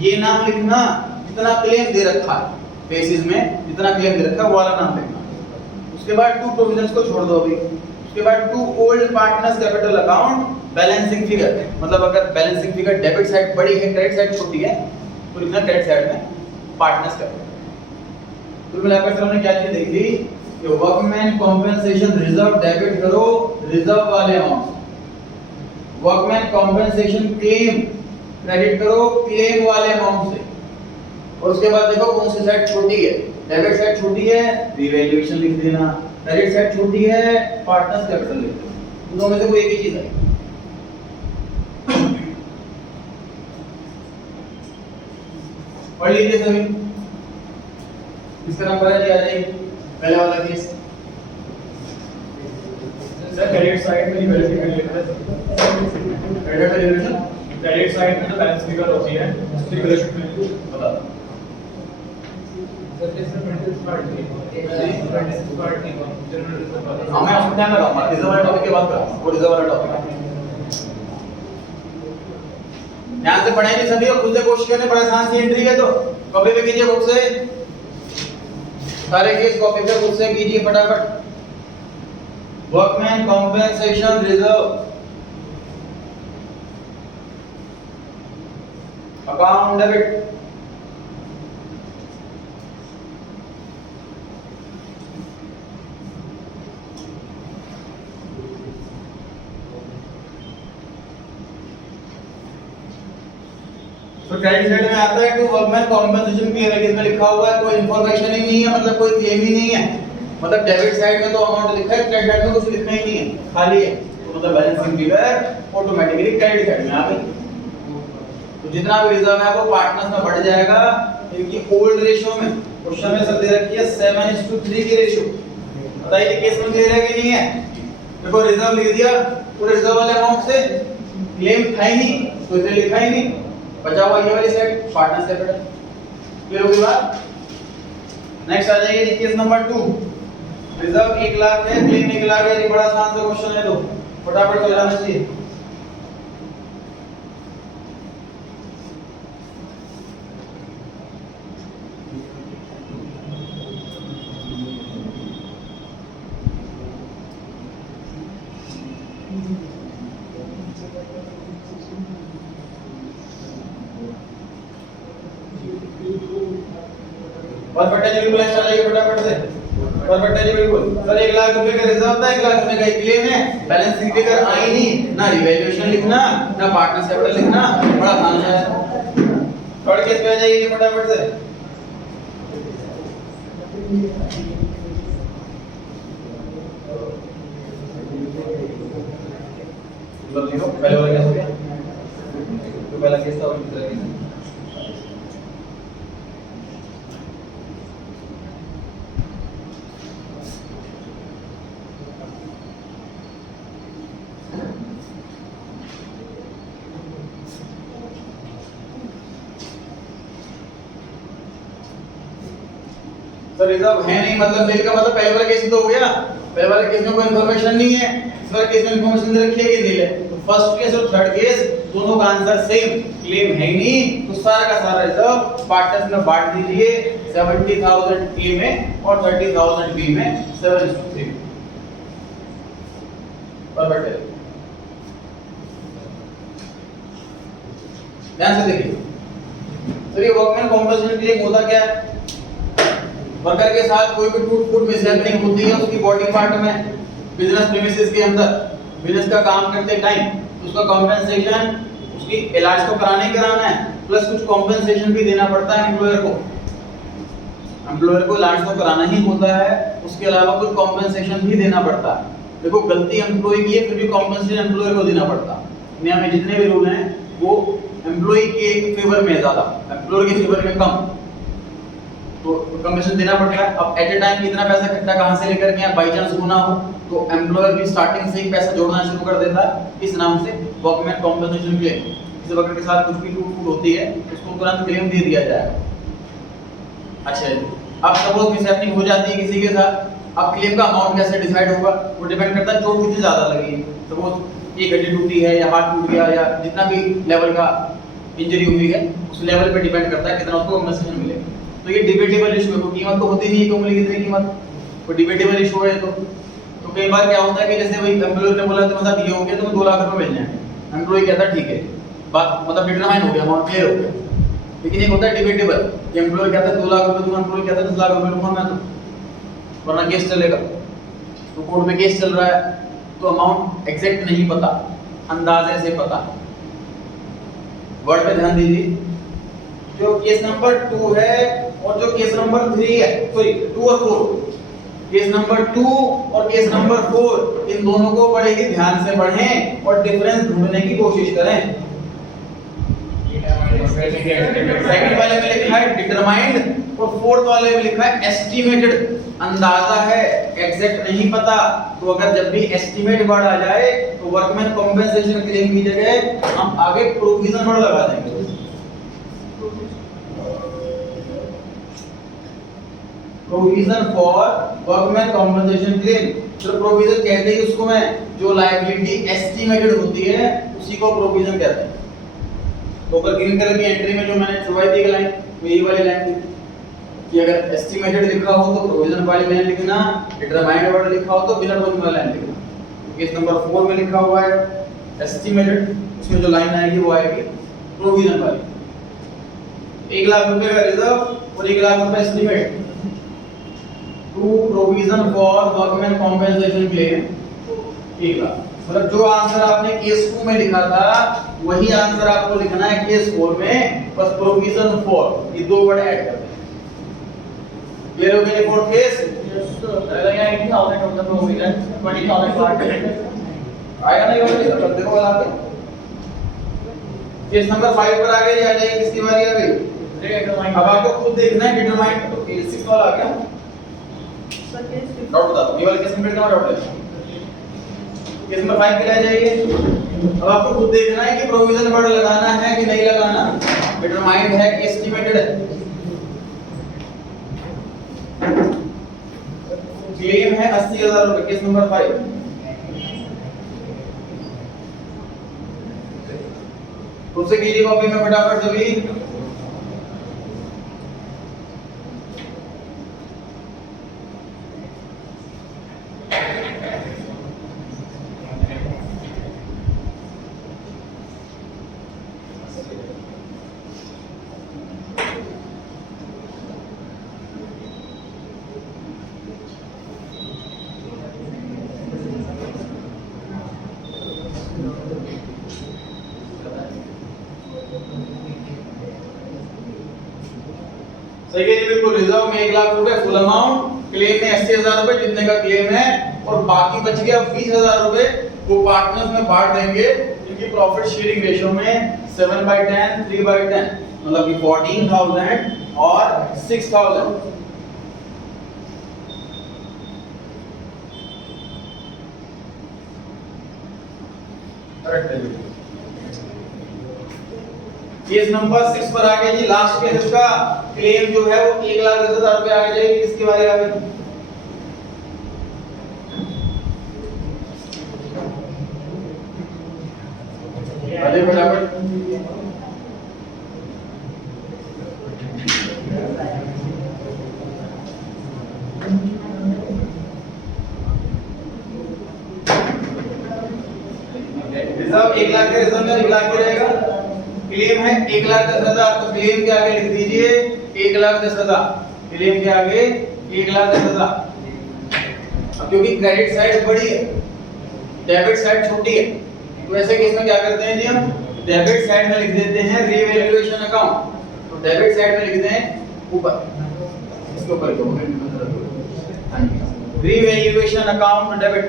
ये नाम लिखना जितना क्लेम दे रखा है बेसिस में जितना क्लेम दे रखा है वो वाला नाम लिखना। उसके बाद टू प्रोविजंस को छोड़ दो अभी। उसके बाद to old partners capital account balancing figure, मतलब अगर बैलेंसिंग फिगर डेबिट साइड बड़ी है क्रेडिट साइड छोटी है तो लिखना क्रेडिट साइड में पार्टनर्स कैपिटल। तो मिलाकर सर हमने क्या चीज देख ली कि वर्कमैन कॉम्पेंसेशन रिजर्व डेबिट करो रिजर्व वाले amount, workman compensation claim credit करो क्लेम वाले अमाउंट से। और उसके बाद देखो कौन सी साइड छोटी है, डेबिट साइड छोटी है रिवैल्यूएशन लिख देना, क्रेडिट साइड छोटी है पार्टनर्स कैपिटल लिख देना। दोनों में से कोई एक ही चीज है। पढ़ लीजिए सभी, इसका नंबर है जी आ जाइए पहले वाला केस। सर क्रेडिट साइड में रिवैल्यूएशन लिखा है। क्रेडिट रिवैल्यूएशन क्रेडिट साइड में जो बैलेंस फिगर होती है उसकी रिवैल्यूएशन में बता हमें उसमें टाइम लगाऊंगा, रिजर्व वाले टॉपिक के बाद कराऊंगा, वो रिजर्व वाला टॉपिक है। ध्यान से पढ़ेंगे सभी और खुद से कोशिश करने, बड़ा आसान सी एंट्री है तो कॉपी पे कीजिए बुक से, सारे केस कॉपी पे खुद से कीजिए फटाफट। Workman compensation reserve account debit तो क्रेडिट साइड में आता है टू वर्कमैन कॉम्पेंसेशन क्लेम है, इसमें लिखा हुआ है कोई इंफॉर्मेशन ही नहीं है, मतलब कोई क्लेम ही नहीं है, मतलब डेबिट साइड में तो अमाउंट लिखा है क्रेडिट साइड में कुछ लिखना ही नहीं है, खाली है। तो मतलब balancing figure automatically credit side में आ गई। तो जितना भी रिजर्व है वो पार्टनर्स में बढ़ जाएगा इनकी ओल्ड रेशियो में। क्वेश्चन में सब दे रखी है 7:3 की रेशियो, बताइए केस में दे रहा है कि नहीं है। देखो रिजर्व लिख दिया पूरे रिजर्व वाले अमाउंट से, क्लेम था ही नहीं तो इसे लिखा ही नहीं, बचा हुआ ये वाली साइड पार्टनर्स कैपिटल। क्लियर होगी बात। नेक्स्ट आ जाइए केस नंबर 2, रिजर्व 1 लाख है क्लेम 1 लाख है, ये बड़ा आसान सा क्वेश्चन है तो फटाफट चल जाना चाहिए। परफेक्ट है जी, बिल्कुल ऐसा चाहिए फटाफट से। परफेक्ट है जी बिल्कुल। सर 1 लाख रुपए का रिजर्व था, 1 लाख रुपए का क्लेम है, बैलेंसिंग फिगर आई नहीं, ना रिवैल्यूएशन लिखना ना पार्टनर्स कैपिटल लिखना, बड़ा आसान है। थर्ड केस पे आ जाइए फटाफट से। लिखो पहले वाला केस हो गया, तो पहला केस था और दूसरा केस। सर रिजर्व है नहीं मतलब बिल का मतलब पहले वाला केस तो हो गया, पहले वाले केस में कोई इंफॉर्मेशन नहीं है, इस वाले केस में इंफॉर्मेशन दे रखी है कि नील है। तो फर्स्ट केस और थर्ड केस दोनों का आंसर सेम, क्लेम है ही नहीं तो सारा का सारा रिजर्व पार्टनर्स में बांट दीजिए 70,000 ए में और 30,000 बी में 7:3। परफेक्ट है। ध्यान से देखिए सर ये वर्कमैन कॉम्पेंसेशन क्लेम होता क्या है, वर्कर के साथ कोई भी टूट फूट मिसहैपनिंग होती है उसकी बॉडी पार्ट में बिजनेस प्रीमिसेस के अंदर बिजनेस का काम करते टाइम, उसका कॉम्पेंसेशन, उसकी इलाज तो कराना ही कराना है, प्लस कुछ कॉम्पेंसेशन भी देना पड़ता है एम्प्लॉयर को। एम्प्लॉयर को इलाज तो कराना ही होता है, उसके अलावा कुछ कॉम्पेंसेशन भी देना पड़ता है। देखो गलती एम्प्लॉय की है, फिर भी कॉम्पेंसेशन एम्प्लॉयर को देना पड़ता है। दुनिया में जितने भी रूल हैं वो एम्प्लॉय के फेवर में ज्यादा, एम्प्लॉयर के फेवर में कम, तो कमीशन देना पड़ता है। अब एट ए टाइम इतना पैसा इकट्ठा कहां से लेकर के बाई चांस होना हो, तो एम्प्लॉयर भी स्टार्टिंग से ही पैसा जोड़ना शुरू कर देता है, इस नाम से वर्कमैन कॉम्पेंसेशन क्लेम। किसी वक्त के साथ कुछ भी टूट फूट होती है उसको तुरंत क्लेम दे दिया जाएगा। अच्छा जी, अब सपोज मिसहैपनिंग हो जाती है किसी के साथ, अब क्लेम का अमाउंट कैसे डिसाइड होगा, वो डिपेंड करता है चोट कितनी ज्यादा लगी है। सपोज एक हड्डी टूटी है या हाथ टूट गया या जितना भी लेवल का इंजरी हुई है उस लेवल पे डिपेंड करता है कितना उसको कॉम्पेंसेशन मिलेगा। तो ये डिबेटेबल इशू है, कोई कीमत तो होती नहीं है कि मिलेगी इतनी कीमत, कोई डिबेटेबल इशू है। तो कई बार क्या होता है कि जैसे भाई एम्प्लॉयर ने बोला तुम्हारे साथ ये हो गया, तुम्हें 2 लाख रुपए मिल जाएंगे, एम्प्लॉय कहता है ठीक है, बात मतलब डिटरमाइन हो गया, अमाउंट क्लियर हो गया। लेकिन एक होता है डिबेटेबल, कि एम्प्लॉयर कहता है 2 लाख रुपए दूंगा, एम्प्लॉय कहता है 10 लाख रुपए दूंगा मैं, तो वरना केस चलेगा। तो कोर्ट में केस चल रहा है तो अमाउंट एग्जैक्ट नहीं पता, अंदाजे से पता। वर्ड पे ध्यान दीजिए, जो केस नंबर 2 है और जो केस नंबर 3 है, सॉरी 2 और 4, केस नंबर 2 और केस नंबर 4, इन दोनों को बड़े ही ध्यान से पढ़ें और डिफरेंस ढूंढने की कोशिश करें। सेकंड वाले में लिखा है डिटरमाइंड और फोर्थ वाले में लिखा है एस्टिमेटेड, अंदाजा है, एग्जैक्ट नहीं पता। तो अगर जब भी एस्टिमेट वर्ड आ जाए तो वर्कमैन कॉम्पेंसेशन क्लेम की जगह हम आगे प्रोविजन वर्ड लगा देंगे। Provision for workman compensation claim, तो प्रोविजन कहते हैं उसको मैं, जो लायबिलिटी एस्टिमेटेड होती है उसी को प्रोविजन कहते हैं। तो अगर ग्रीन कलर की एंट्री में जो मैंने छुपाई थी लाइन, यही वाली लाइन थी कि अगर एस्टिमेटेड लिखा हो तो प्रोविजन वाली लाइन लिखना, डिटरमाइंड वर्ड लिखा हो तो बिना प्रोविजन वाली लाइन लिखना। केस नंबर 4 में लिखा हुआ है एस्टिमेटेड, उसमें जो लाइन आएगी वो आएगी प्रोविजन वाली। 1 लाख रुपए का रिजर्व और 1 लाख रुपए estimate, to provision for workman compensation claim 1 lakh. मतलब जो आंसर आपने केस 2 में लिखा था वही आंसर आपको लिखना है केस 4 में, बस प्रोविजन फॉर ये 2 वर्ड ऐड कर दें। क्लियर हो गया फोर्थ केस? अगर यहाँ 80,000 होता तो प्रोविजन 20,000 पार्ट आएगा नहीं होगा, तो देखो वाला केस नंबर 5 पर आ गए, आ जाइए, किसकी बारी आ गई? अब आपको खुद देखना है डिटरमाइंड, तो केस 6 वाला आ गया। डाउट बता दो, ये वाला केस कंप्लीट करना डाउट है। केस नंबर 5 पे ले जाइए। अब आपको खुद देखना है कि प्रोविजन वर्ड लगाना है कि नहीं लगाना, डिटरमाइंड है कि एस्टिमेटेड है। क्लेम है 80,000 रुपए, केस नंबर 5। खुद से कीजिए कॉपी में फटाफट सभी। सही है जी, बिल्कुल। रिजर्व में 1 लाख रुपए फुल अमाउंट, क्लेम में 80,000 रुपए जितने का क्लेम है, और बाकी बच गया 20,000 रुपए वो पार्टनर्स में बांट देंगे इनकी प्रॉफिट शेयरिंग रेशियो में 7/10 3/10, मतलब कि 14,000 और 6,000। करेक्ट है। केस नंबर 6 पर आ गया जी, लास्ट केस इसका क्लेम जो है वो 1,10,000 रुपए आ गए। किसकी बारी आ गई? अरे फटाफट। रिजर्व 1 लाख के, रिजर्व में 1 लाख के रहेगा। क्लेम है 1,10,000, तो क्लेम के आगे लिख दीजिए 1,10,000, क्लेम के आगे 1,10,000। अब क्योंकि क्रेडिट साइड बड़ी है, डेबिट साइड छोटी है, तो ऐसे केस में क्या करते हैं जी हम डेबिट साइड में लिख देते हैं रीवैल्यूएशन अकाउंट। तो डेबिट साइड में लिखते हैं ऊपर, इसके ऊपर रीवैल्यूएशन अकाउंट डेबिट।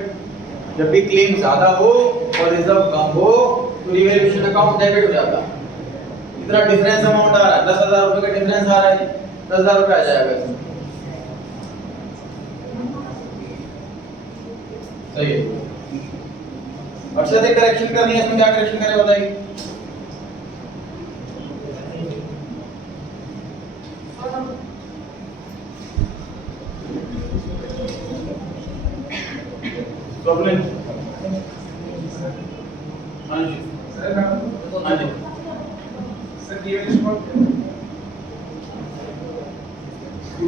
जब भी क्लेम ज्यादा हो और रिजर्व कम हो तो रीवैल्यूएशन अकाउंट डेबिट हो जाता है। इतना डिफरेंस अमाउंट आ रहा है, 10,000 रुपए का डिफरेंस आ रहा है, 10,000 रुपए आ जाएगा इसमें। सही है। अच्छा देख करेक्शन करनी है, इसमें क्या करेक्शन करें बताइए। प्रॉब्लम हाँ जी सर हाँ जी सर ये रिस्पॉन्स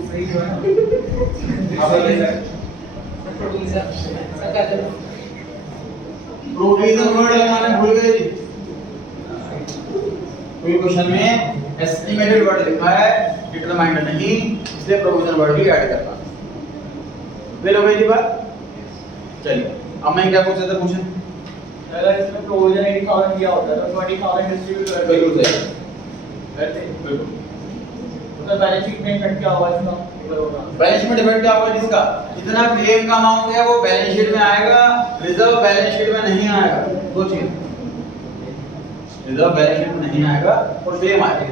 सही जो है आप बताइए सर। प्रोविजन वर्ड लगाना भूल गए जी। कोई क्वेश्चन में एस्टिमेटेड वर्ड लिखा है, डिटरमाइंड नहीं, इसलिए प्रोविजन वर्ड भी ऐड करना। वेल हो गई जी बात। चलिए अब मैं क्या पूछ रहा था, पूछें। अगर इसमें प्रोविजन 80,000 दिया होता है तो 20,000 डिस्ट्रीब्यूट कर बिल्कुल सही, करते बिल्कुल। तो बैलेंस शीट में इफेक्ट क्या होगा इसका ये होगा। बैलेंस शीट में डिफेक्ट क्या होगा जिसका जितना क्लेम का अमाउंट है वो बैलेंस शीट में आएगा, रिजर्व बैलेंस शीट में नहीं आएगा। दो चीज, रिजर्व बैलेंस शीट में नहीं आएगा और क्लेम आएगा।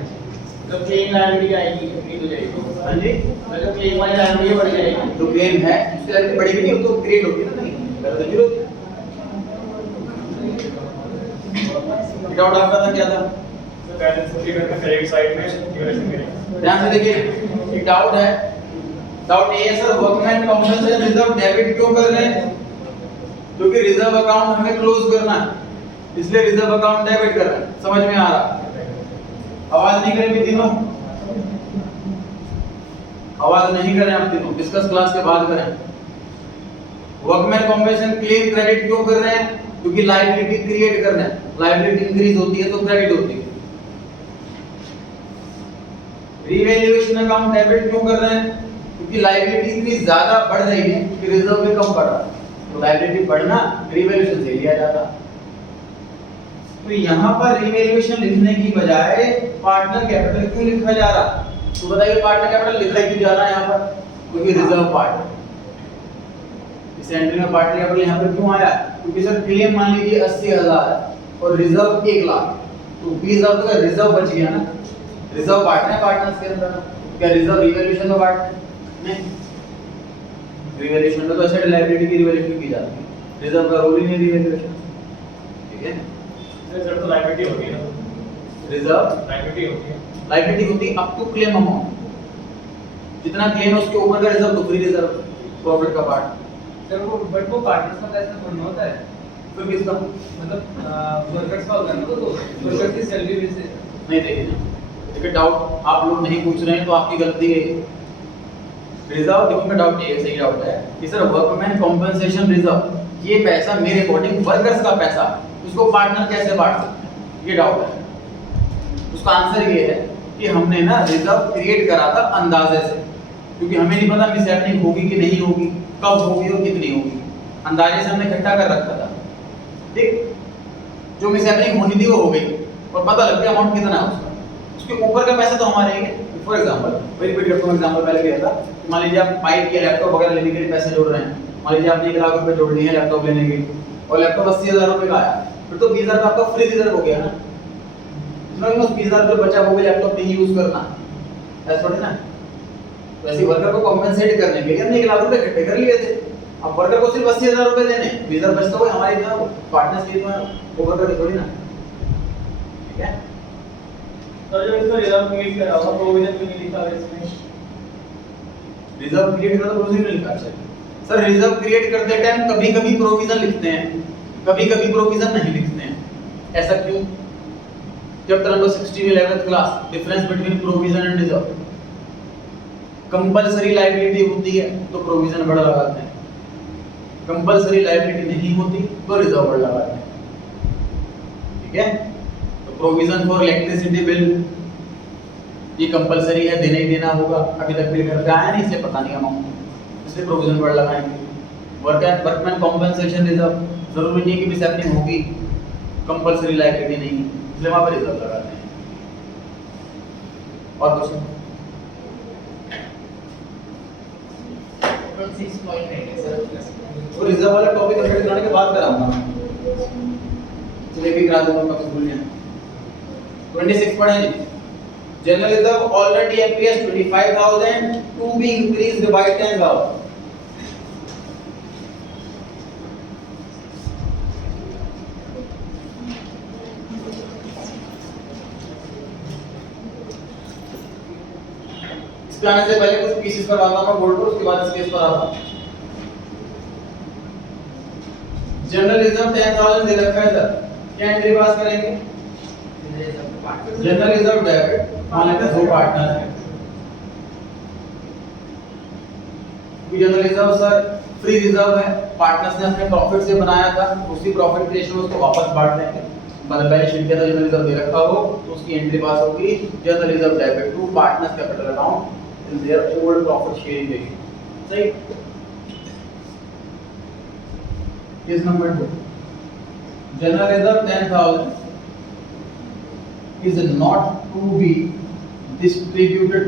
तो क्लेम लायबिलिटी आएगी इंक्रीज हो जाएगी। हाँ जी, मतलब क्लेम वाली लायबिलिटी बढ़ जाएगी। जो क्लेम है उसकी लायबिलिटी बढ़ेगी नहीं, वो तो क्रिएट होगी ना। नहीं पहले तो जीरो थी। डाउट आपका था क्या था? तो बैलेंस शीट में क्रेडिट साइड में कैलकुलेशन करेंगे। ध्यान से देखिए, एक डाउट है। डाउट ये है sir, workman compensation reserve debit क्यों कर रहे हैं? क्योंकि रिजर्व अकाउंट हमें क्लोज करना है, इसलिए रिजर्व अकाउंट डेबिट कर रहे हैं। समझ में आ रहा? आवाज नहीं करें तीनों, आवाज नहीं करें आप तीनों, डिस्कस क्लास के बाद करें। वर्कमैन कॉम्पेंसेशन क्लेम क्रेडिट क्यों कर रहे हैं? क्योंकि लायबिलिटी क्रिएट कर रहे हैं। लायबिलिटी इंक्रीज होती है तो क्रेडिट होती है। रीवैल्यूएशन अकाउंट डेबिट क्यों कर रहे हैं? क्योंकि लायबिलिटी इतनी ज्यादा बढ़ रही है कि रिजर्व भी कम बढ़ रहा है। तो लायबिलिटी बढ़ना रीवैल्यूएशन से लिया जाता। तो यहाँ पर रीवैल्यूएशन लिखने की बजाय पार्टनर कैपिटल क्यों लिखा जा रहा? तो बताइए पार्टनर कैपिटल लिखा क्यों जा रहा है यहाँ पर? क्योंकि रिजर्व पार्ट, इस एंट्री में पार्टनर कैपिटल यहाँ पर क्यों आया? क्योंकि सर क्लेम मान लीजिए 80,000 है और रिजर्व 1 लाख, तो 20,000 का रिजर्व बच गया ना। रिजर्व पार्टनर है पार्टनर्स के अंदर, क्या रिजर्व रिवैल्यूएशन में पार्ट नहीं? रिवैल्यूएशन में तो एसेट लायबिलिटी की रिवैल्यूएशन की जाती है, रिजर्व का रोल ही नहीं रिवैल्यूएशन। ठीक है, सर तो लायबिलिटी होती है ना, रिजर्व लायबिलिटी होती है। लायबिलिटी होती है अप टू क्लेम अमाउंट, जितना क्लेम है उसके ऊपर का रिजर्व तो फ्री रिजर्व, प्रॉफिट का पार्ट। सर वो बट वो पार्टनर्स का कैसे बनना होता है? फिर किसका? मतलब वर्कर्स का होता है ना, तो वर्कर्स की सैलरी में से नहीं देखिए ना, देखिए डाउट आप लोग नहीं पूछ रहे हैं तो आपकी गलती है। रिजर्व देखो मैं डाउट नहीं है, सही डाउट है कि सर वर्कमैन कॉम्पेंसेशन रिजर्व, ये पैसा मेरे अकॉर्डिंग वर्कर्स का पैसा, उसको पार्टनर कैसे बांट सकते हैं, ये डाउट है। उसका आंसर ये है कि हमने ना रिजर्व क्रिएट करा था अंदाजे से, क्योंकि हमें नहीं पता मिसहैपनिंग होगी कि नहीं होगी, कब होगी और कितनी होगी। अंदाजे से हमने इकट्ठा कर रखा था। ठीक, जो मिसहैपनिंग होनी थी वो हो गई और पता लग गया अमाउंट कितना है उसका। उसके ऊपर का पैसा तो हमारे ही है। फॉर एग्जांपल मैं रिपीट करता हूं, एग्जांपल पहले दिया था। मान लीजिए आप बाइक या लैपटॉप वगैरह लेने के लिए पैसे जोड़ रहे हैं। मान लीजिए आपने 1 लाख रुपए जोड़ दिए हैं लैपटॉप लेने के लिए और लैपटॉप 80,000 रुपए का आया, फिर तो 20,000 का आपका फ्री रिजर्व हो गया ना। इसमें उस 20,000 रुपए बचा वो भी लैपटॉप नहीं यूज करना, ऐसा थोड़ी ना। वैसे वर्कर को कॉम्पेंसेट करने के लिए हमने 1 लाख रुपए इकट्ठे कर लिए थे। अब वर्कर को सिर्फ 80,000 रुपए देने, 20,000 बचता हुआ हमारे ना पार्टनर्स के लिए वो वर्कर थोड़ी ना। ठीक है, तो जो इसको रिजर्व क्रिएट करा होगा प्रोविजन भी नहीं लिखा है इसमें। रिजर्व क्रिएट करना प्रोविजन नहीं लिखा है सर। रिजर्व क्रिएट करते टाइम कभी-कभी प्रोविजन लिखते हैं, कभी-कभी प्रोविजन नहीं लिखते हैं। ऐसा क्यों? चैप्टर नंबर 16 में 11th class, difference between provision and reserve. Compulsory liability होती है तो प्रोविजन बड़ा लगाते हैं, कंपलसरी लायबिलिटी नहीं होती तो रिजर्व बड़ा लगाते हैं। ठीक है, तो प्रोविजन फॉर इलेक्ट्रिसिटी बिल ये कंपलसरी है, देना ही देना होगा। अभी तक बिल करके आया नहीं इसलिए पता नहीं अमाउंट, इसलिए प्रोविजन बड़ा लगाएंगे। वर्कमैन कॉम्पेंसेशन रिजर्व, जरूरी नहीं कि मिसहैपनिंग होगी, कंपलसरी लायबिलिटी नहीं है, इसलिए वहां पर रिजर्व लगाते हैं। और क्वेश्चन 6.8 है सर। वो रिजर्व वाला टॉपिक कंप्लीट करने के बाद कराऊंगा मैं, चलिए भी करा दूंगा कब भूल गया। 26 पढ़े जी। General reserve already appears 25,000 to be increased by 10,000। इसके आने से पहले कुछ पीसेस करवाता हूं मैं बोर्ड पर, उसके बाद इस केस पर आता हूं। जनरल रिजर्व 10,000 दे रखा है सर, क्या एंट्री पास करेंगे? जनरल रिजर्व डेबिट, मान लेते हैं दो पार्टनर हैं। General reserve sir free reserve है, पार्टनर्स ने अपने प्रॉफिट से बनाया था, उसी प्रॉफिट के रेशियो उसको वापस बांट देंगे। मतलब बैलेंस शीट के अंदर जनरल रिजर्व दे रखा हो तो उसकी एंट्री पास होगी general reserve debit to partners capital account in their old profit sharing ratio. सही। Case number 2, general reserve 10,000 is not to be distributed।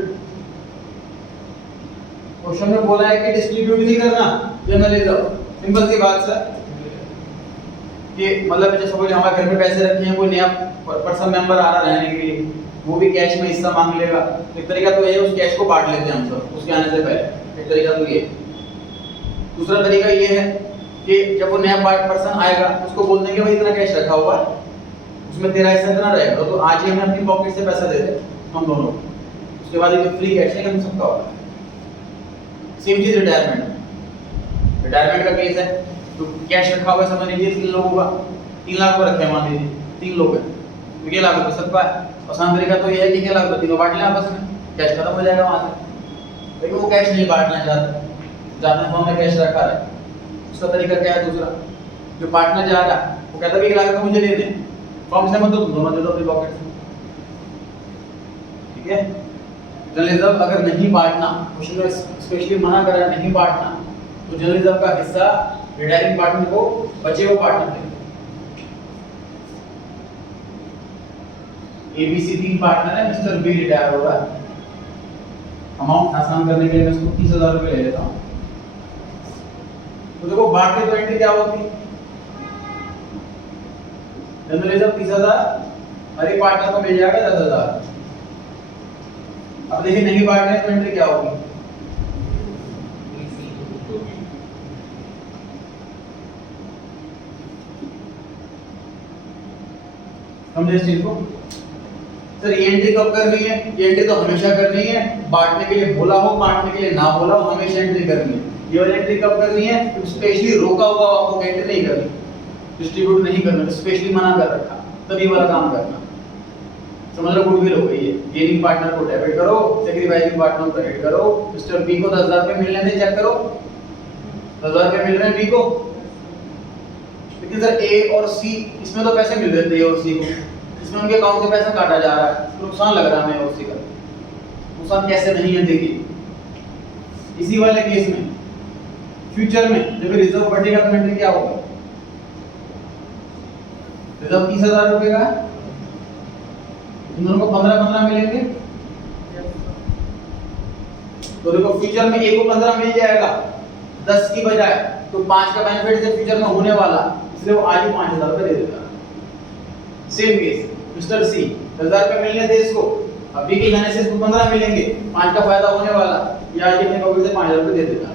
Question में बोला है कि डिस्ट्रीब्यूट नहीं करना जनरल रिजर्व। सिंपल सी बात सर, कि मतलब जैसे कोई हमारे घर में पैसे रखे हैं, कोई नया पर्सन मेंबर आ रहा रहने के लिए, वो भी कैश में हिस्सा मांग लेगा। एक तरीका तो ये है, उस कैश को बांट लेते हैं हम सब उसके आने से पहले, एक तरीका तो ये। दूसरा तरीका ये है कि जब वो नया पर्सन आएगा उसको बोल देंगे भाई इतना कैश रखा हुआ है, उसमें तेरा हिस्सा इतना रहेगा, तो आज ही हमें अपनी पॉकेट से पैसा दे दे हम दोनों। उसके बाद ये फ्री कैश है हम सबका होगा। सेम चीज रिटायरमेंट का केस है, तो कैश रखा हुआ है समझ लीजिए 3 लोगों का, 3 लाख रुपए रखे हैं मान लीजिए, 3 लोग हैं तो ये लाख रुपए सबका है। आसान तरीका तो ये है कि क्या लाख रुपए तीनों बांट लें आपस में, कैश खत्म हो जाएगा वहां से। लेकिन वो कैश नहीं बांटना चाहते, फॉर्म में कैश रखा है। उसका तरीका क्या है दूसरा, जो पार्टनर जा रहा है वो कहता है कि 1 लाख रुपए मुझे दे दे, फॉर्म से मतलब दोनों दे दो अपनी पॉकेट से, ठीक है। जनरल रिजर्व अगर नहीं बांटना, क्वेश्चन में स्पेशली मना कर रहा है नहीं बांटना, तो जनरल रिजर्व का हिस्सा रिटायरिंग पार्टनर को बचे हुए पार्टनर देंगे। ABC 3 पार्टनर है, मिस्टर बी रिटायर हो रहा है। अमाउंट आसान करने के लिए मैं इसको 30,000 रुपए ले लेता हूं। तो देखो बांटने तो एंट्री क्या होती है, जनरल रिजर्व 30,000, हर एक पार्टनर को मिल जाएगा 10,000। अब देखिए नहीं बांटने तो एंट्री क्या होगी, समझे इस चीज को। सर ये एंट्री कब करनी है, ये एंट्री तो हमेशा करनी है, बांटने के लिए बोला हो बांटने के लिए ना बोला हो हमेशा एंट्री करनी है। ये वाली एंट्री कब करनी है, स्पेशली रोका हुआ आपको एंट्री नहीं करनी, डिस्ट्रीब्यूट नहीं करना, स्पेशली मना कर रखा, तब ये वाला काम करना। समझ लो गुडविल हो गई है, गेनिंग पार्टनर को डेबिट करो, सैक्रिफाइसिंग पार्टनर को क्रेडिट करो। मिस्टर बी को 10,000 रुपए मिलने थे, चेक करो 10,000 रुपए मिल रहे हैं बी को, लेकिन सर ए और सी इसमें तो पैसे मिल रहे थे, ए और सी को, इसमें उनके अकाउंट से पैसा काटा जा रहा है, तो नुकसान लग रहा है हमें और सी का। नुकसान कैसे नहीं है देखिए, इसी वाले केस में फ्यूचर में जब रिजर्व बढ़ेगा तो एंट्री क्या होगा, रिजर्व 30,000 रुपए का है, इन दोनों को 15-15 मिलेंगे, तो देखो फ्यूचर में ए को 15 मिल जाएगा 10 की बजाय, तो 5 का बेनिफिट से फ्यूचर में होने वाला, इसलिए वो आज ही 5,000 रुपए दे देगा। सेम केस मिस्टर सी 10,000 रुपए मिलने थे इसको, अभी के जाने से इसको 15 मिलेंगे, 5 का फायदा होने वाला, ये आज अपने पॉकेट से 5,000 रुपए दे देगा।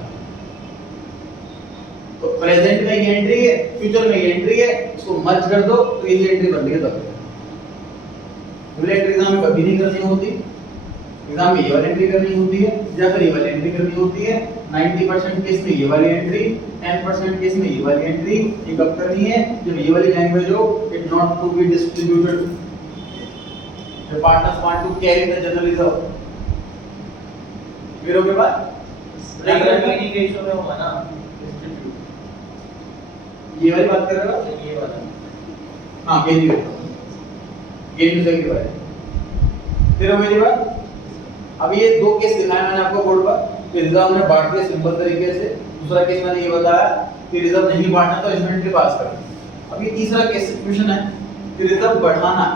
तो प्रेजेंट में ये एंट्री है, फ्यूचर में ये एंट्री है, इसको मर्ज कर दो तो ये एंट्री बन गई। तब एंट्री एग्जाम में कभी नहीं करनी होती, एग्जाम में ये वाली एंट्री करनी होती है या फिर ये वाली एंट्री करनी होती है। 90% केस में ये वाली एंट्री, 10% केस में ये वाली एंट्री। ये कब करनी है, जब ये वाली लैंग्वेज हो, it not to be distributed, the partners want to carry the general reserve. फिर के बाद गेनिंग रेशियो में होगा ना डिस्ट्रीब्यूट, ये वाली बात कर रहे हो, ये वाला हां गेनिंग रेशियो, गेनिंग से की बात। फिर मेरी बात, अब ये दो केस दिखाए मैंने आपको बोर्ड पर कि रिजर्व ने बांट दिया सिंपल तरीके से। दूसरा केस मैंने ये बताया कि रिजर्व नहीं बांटना तो इसमें एंट्री पास करनी। अब ये तीसरा केस सिचुएशन है कि रिजर्व बढ़ाना है।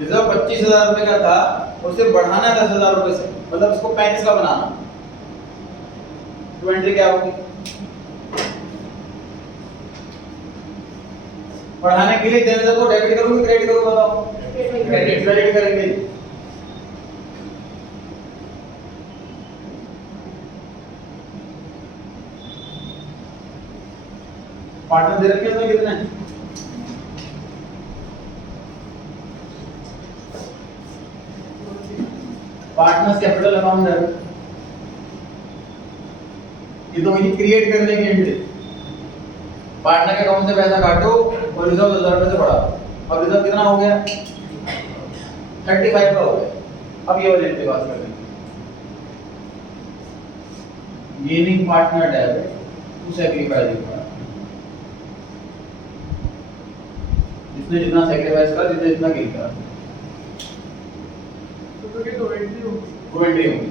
रिजर्व 25,000 रुपए का था और उसे बढ़ाना है 10,000 रुपए से, मतलब इसको 35 का बनाना। तो एंट्री क्या होगी? बढ़ाने के लिए देने को डेबिट करूंगी क्रेडिट करूंगा? बताओ। क्रेडिट करेंगे। पार्टनर दे रखे हैं कितने? पार्टनर्स कैपिटल अकाउंट है, ये तो वही क्रिएट करने की एंट्री। पार्टनर के अकाउंट से पैसा काटो और रिजर्व 10,000 रुपए से बढ़ाओ। अब रिजर्व कितना हो गया? 35 का हो गया। अब ये वाली एंट्री बात करेंगे। Gaining partner debit to sacrificing partner. जिसने जितना सैक्रिफाइस करा, जिसने जितना गेन करा, तो ये तो एंट्री होगी। वो एंट्री होगी।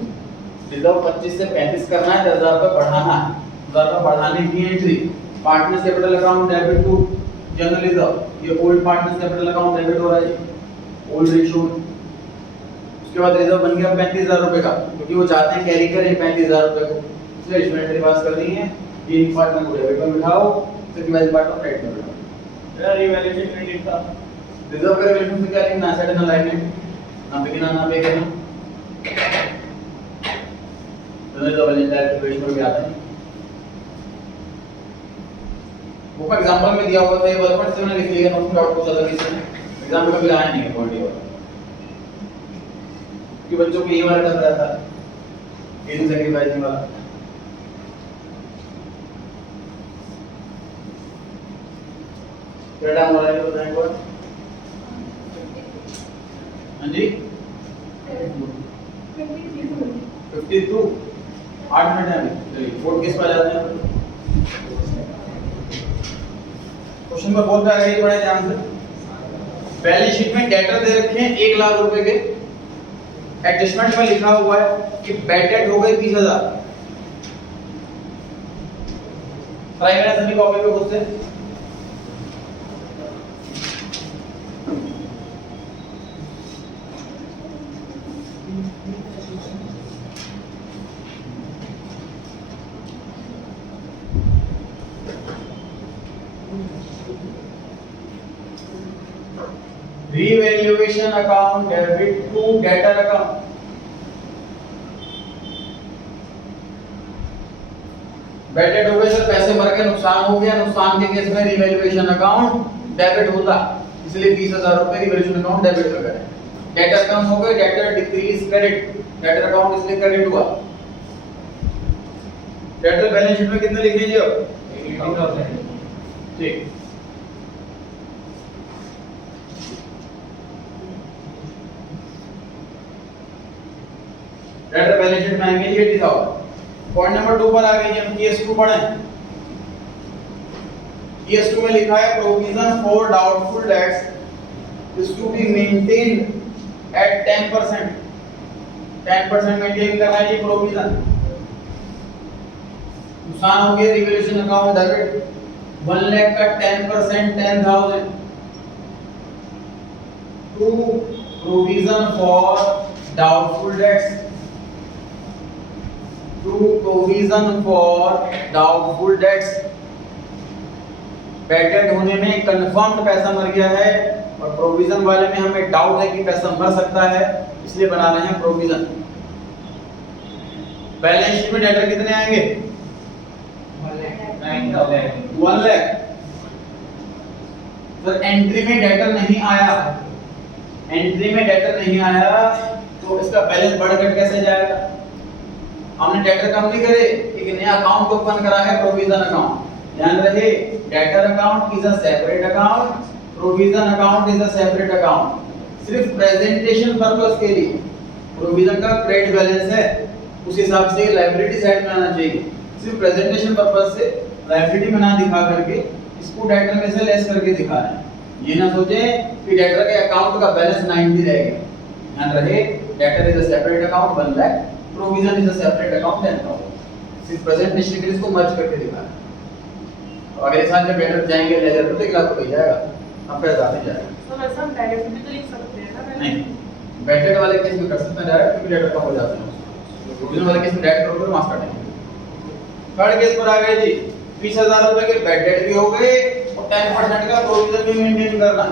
रिजर्व 25 से 35 करना है, 10,000 रुपए बढ़ाना है, 10,000 रुपए बढ़ाने की entry. Partners capital account debit to general reserve, ये old partners capital account debit हो रहा है, ओल्ड रेशियो। उसके बाद रिजर्व बन गया 35,000 रुपए का, क्योंकि वो चाहते हैं कैरी करें 35,000 रुपए को, इसलिए इसमें एंट्री पास कर दी है। तीन पार्टनर को डेबिट में बिठाओ, सेकंड पार्टनर क्रेडिट में बिठाओ। मेरा रिवैल्यूएशन क्रेडिट था। रिजर्व का रिलेशन से क्या लिखना? एसेट ना लायबिलिटी, ना बिगिनर ना पे करना। दोनों का बैलेंस डायरेक्ट रेशियो में आता है। वो का एग्जांपल में दिया हुआ था, ये वर्कमेंट से मैंने लिख लिया, नोट डाउट पूछा था किसी ने, एग्जाम में कभी आया नहीं है क्वालिटी वाला, कि बच्चों को ये वाला डर रहता है, गेनिंग सैक्रिफाइसिंग वाला। क्या टाइम हो रहा है बताएं एक बार? हाँ जी 52, 8 मिनट है अभी। चलिए फोर्थ केस पर आ जाते हैं। क्वेश्चन नंबर 4 पे आगे बढ़े ध्यान से। बैलेंस शीट में डेटर दे रखे हैं 1 लाख रुपए के, एडजस्टमेंट में लिखा हुआ है कि बैड डेट हो गई 20,000। ट्राई करें सभी कॉपी पे खुद से। Revaluation account debit to debtor account. Bad debt हो गए सर, पैसे भर के नुकसान हो गया, नुकसान के केस में रिवैल्यूएशन अकाउंट डेबिट होता, इसलिए 20,000 रुपए रिवैल्यूएशन अकाउंट डेबिट कर गए। डेटर कम हो गए, debtor decrease credit, debtor account इसलिए क्रेडिट हुआ। डेटर बैलेंस शीट में कितने लिख लीजिए अब? 80,000। ठीक। डेटर बैलेंस शीट में आएंगे 80,000। पॉइंट नंबर 2 पर आ गए हम केस 2 पढ़ें। केस 2 में लिखा है provision for doubtful debts is to be maintained at 10%। 10% maintain करना है ये प्रोविजन। नुकसान हो गया, रिवैल्यूएशन अकाउंट डेबिट 1 लाख का 10% 10,000 to provision for doubtful debts, to provision for doubtful debts. Bad debt होने में कंफर्म्ड पैसा मर गया है और प्रोविजन वाले में हमें डाउट है कि पैसा मर सकता है, इसलिए बना रहे हैं प्रोविजन। बैलेंस शीट में डेटर कितने आएंगे? 1 लाख। सर एंट्री में डेटर नहीं आया, एंट्री में डेटर नहीं आया तो इसका बैलेंस बढ़ घट कैसे जाएगा? हमने डेटर कम नहीं करे, एक नया अकाउंट ओपन करा है प्रोविजन अकाउंट। ध्यान रहे, debtor account is a separate account, provision account is a separate account. सिर्फ प्रेजेंटेशन पर्पस के लिए प्रोविजन का क्रेडिट बैलेंस है, उस हिसाब से लायबिलिटी साइड में आना चाहिए। सिर्फ प्रेजेंटेशन पर्पस से लायबिलिटी में ना दिखा करके इसको डेटर में से लेस करके दिखा रहे हैं। ये ना सोचे कि डेटर के अकाउंट का बैलेंस 90 रहेगा। ध्यान रहे, debtor is a separate account 1 lakh, provision is a separate account 10,000। सिर्फ प्रेजेंटेशन के लिए इसको मर्ज करके दिखा रहे हैं। अगले साल जब डेटर जाएंगे लेजर तो 1 लाख रुपए जाएगा, अब पैसा आते जाएगा। सर वैसे हम डायरेक्ट भी तो लिख सकते हैं ना। नहीं, बैटेड वाले केस में कर सकते हैं डायरेक्ट, क्योंकि डेटर कम हो जाते हैं। प्रोविजन वाले केस में डायरेक्ट करोगे तो मार्क्स काटेंगे। थर्ड केस पर आ गए जी, 20,000 रुपए के बैटेड भी हो गए और 10% का प्रोविजन भी मेंटेन करना।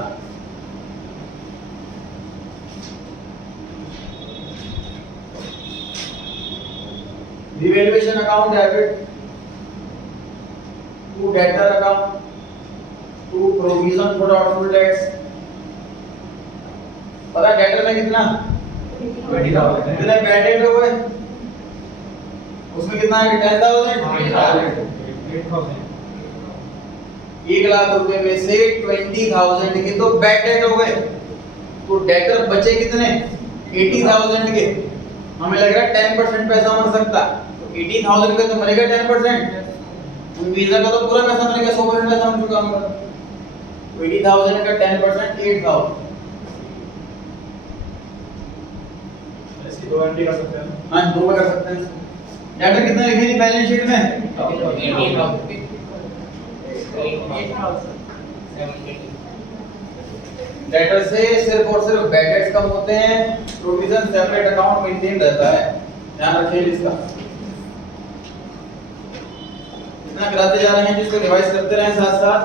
Revaluation account debit to debtor account to provision for doubtful debts. पता डेटर में कितना 20,000 कितने बैटेड हो गए, उसमें कितना है 10,000 8,000 1 लाख रुपए में से 20,000 के तो बैटेड हो गए, तो डेटर बचे कितने 80,000 के। हमें लग रहा है 10% पैसा मर सकता, तो 80,000 का तो मरेगा 10%, वीजा का तो पूरा पैसा मरेगा, 100% पैसा मर चुका होगा। तो 80,000 का 10% 8,000। ऐसे दो एंट्री कर सकते हैं। हाँ, दो में कर सकते हैं। डेटर कितना लिखे जी बैलेंस शीट में 8,000 डेटर से सिर्फ और सिर्फ बैटेड्स कम होते हैं, प्रोविजन सेपरेट अकाउंट मेंटेन रहता है, ध्यान रखिए इसका। इतना कराते जा रहे हैं जिसको रिवाइज करते रहें साथ साथ।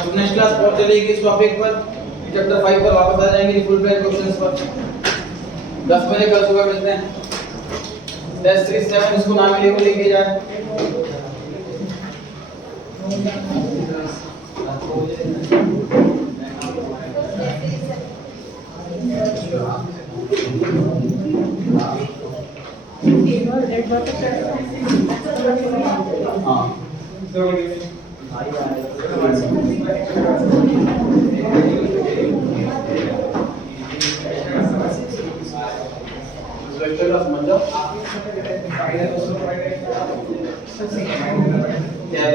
अब नेक्स्ट क्लास और चलेगी इस टॉपिक पर, चैप्टर 5 पर वापस आ जाएंगे फुल फ्लेज क्वेश्चंस पर। 10 बजे कल सुबह मिलते हैं। टेस्ट सीरीज 7 इसको नाम मिले को लेके जाए। हाँ लेक्चर का समझ जाओ क्या है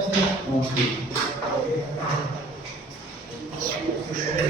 6 नमस्ते।